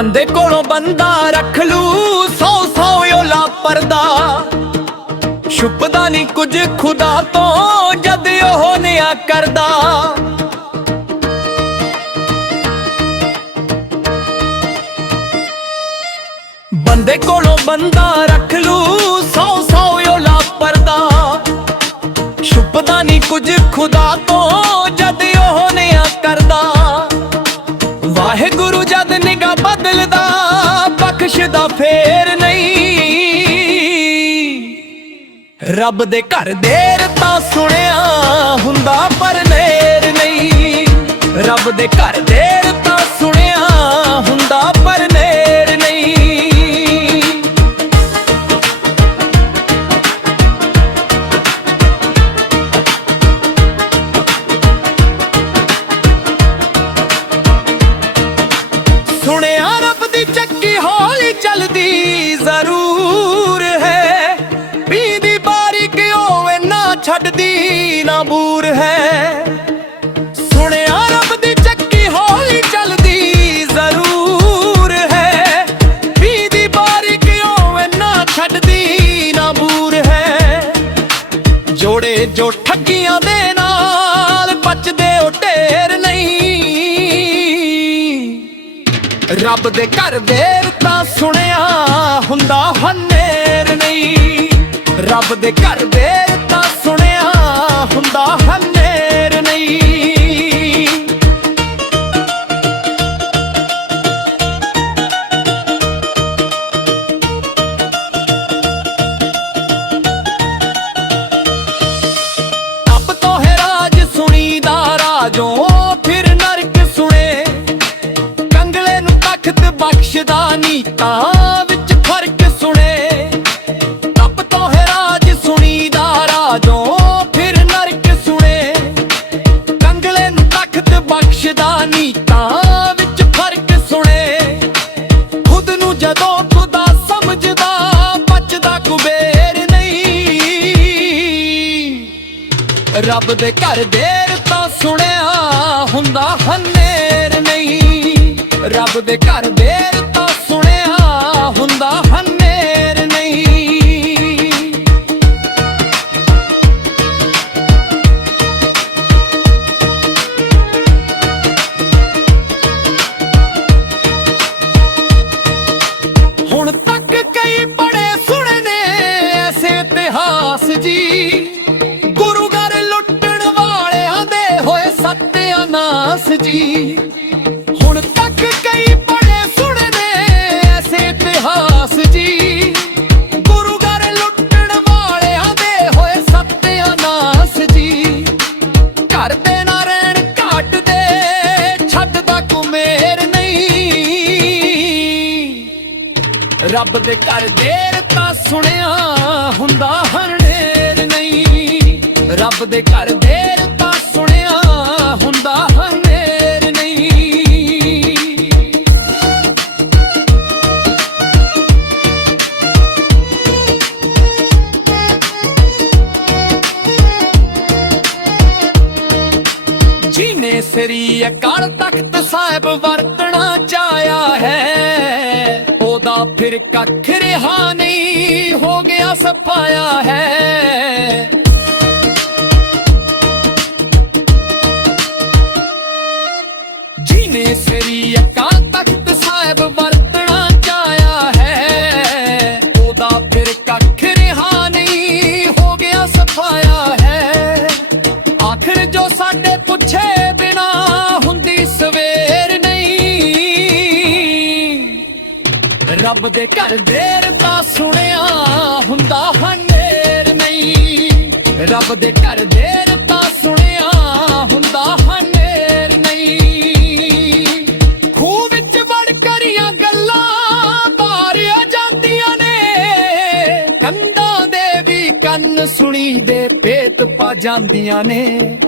ਬੰਦੇ ਕੋਲੋਂ ਬੰਦਾ ਰੱਖ ਲੂ, ਸੌ ਸੌ ਓਲਾ ਪਰਦਾ ਛੁਪਦਾ ਨਹੀਂ ਕੁਝ ਖੁਦਾ ਤੋਂ, ਜਦ ਉਹ ਨਿਆ ਕਰਦਾ। ਬੰਦੇ ਕੋਲੋਂ ਬੰਦਾ ਬਦਲਦਾ ਬਖਸ਼ਦਾ ਫੇਰ ਨਹੀਂ। ਰੱਬ ਦੇ ਘਰ ਦੇਰ ਤਾਂ ਸੁਣਿਆ ਹੁੰਦਾ ਪਰ ਨੇਰ ਨਹੀਂ। ਰੱਬ ਦੇ ਘਰ ਚਲਦੀ ਜ਼ਰੂਰ ਹੈ। ਪੀ ਦੀ ਬਾਰੀ ਕਿਉਂ ਨਾ ਛੱਡਦੀ, ਨਾ ਬੂਰ ਹੈ। ਸੁਣਿਆ ਰੱਬ ਦੀ ਚੱਕੀ ਹੌਲੀ ਚਲਦੀ ਜ਼ਰੂਰ ਹੈ। ਪੀ ਦੀ ਬਾਰੀ ਕਿਉਂ ਨਾ ਛੱਡਦੀ, ਨਾ ਬੂਰ ਹੈ। ਜੋੜੇ ਜੋ ਠੱਗੀਆਂ ਦੇ ਨਾਲ ਬਚਦੇ ਉਹ ਢੇਰ ਨਹੀਂ। ਰੱਬ ਦੇ ਘਰ ਵੇਰ ਤਾਂ ਹੁੰਦਾ ਹਨੇਰ ਨਹੀਂ। ਰੱਬ ਦੇ ਘਰ ਦੇ ਰੱਬ ਦੇ ਘਰ ਦੇਰ ਤਾਂ ਸੁਣਿਆ ਹੁੰਦਾ ਹਨੇਰ ਨਹੀਂ। ਰੱਬ ਦੇ ਘਰ ਦੇਰ ਸਤਿਆਨਾਸ ਹੁਣ ਤੱਕ ਕਈ ਬੜੇ ਸੁਣਦੇ ਐਸੇ ਇਤਿਹਾਸ ਜੀ। ਗੁਰੂ ਘਰ ਲੁੱਟਣ ਵਾਲਿਆਂ ਦੇ ਹੋਏ ਸਤਿਆਨਾਸ ਜੀ। ਘਰ ਦੇ ਨਾ ਰਹਿਣ ਘਾਟ ਦੇ ਛੱਡਦਾ ਕੁਮੇਰ ਨਹੀਂ। ਰੱਬ ਦੇ ਘਰ ਦੇਰ ਤਾਂ ਸੁਣਿਆ ਹੁੰਦਾ ਹਨੇਰ ਨਹੀਂ। ਰੱਬ ਦੇ ਘਰ ਸ੍ਰੀ ਅਕਾਲ ਤਖਤ ਸਾਹਿਬ ਵਰਤਣਾ ਚਾਇਆ ਹੈ। ਉਹਦਾ ਫਿਰ ਕੱਖ ਰਿਹਾ ਨਹੀਂ, ਹੋ ਗਿਆ ਸਫਾਇਆ ਹੈ। ਜੀਨੇ ਸ੍ਰੀ ਰੱਬ ਦੇ ਘਰ ਦੇਰ ਤਾਂ ਸੁਣਿਆ ਹੁੰਦਾ ਹਨੇਰ ਨਹੀਂ। ਰੱਬ ਦੇ ਘਰ ਦੇਰ ਤਾਂ ਸੁਣਿਆ ਹੁੰਦਾ ਹਨੇਰ ਨਹੀਂ। ਖੂਹ ਵਿੱਚ ਵੜ ਕਰੀਆਂ ਗੱਲਾਂ ਬਾਰਿਆ ਜਾਂਦੀਆਂ ਨੇ। ਕੰਧਾਂ ਦੇ ਵੀ ਕੰਨ ਸੁਣੀ ਦੇ ਭੇਤ ਪਾ ਜਾਂਦੀਆਂ ਨੇ।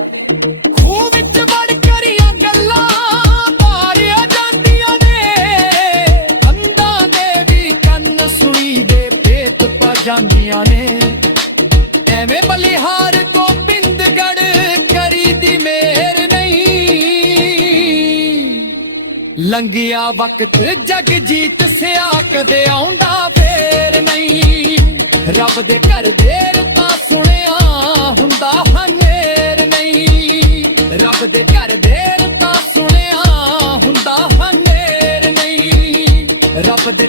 ਲੰਗਿਆ ਵਕਤ, ਜਗ ਜੀਤ ਸਿਆ ਕਦੇ ਆਉਂਦਾ ਫੇਰ ਨਹੀਂ। ਰੱਬ ਦੇ ਘਰ ਦੇਰ ਤਾਂ ਸੁਣਿਆ ਹੁੰਦਾ ਹਨੇਰ ਨਹੀਂ। ਰੱਬ ਦੇ ਘਰ ਦੇਰ ਤਾਂ ਸੁਣਿਆ ਹੁੰਦਾ ਹਨੇਰ ਨਹੀਂ। ਰੱਬ ਦੇ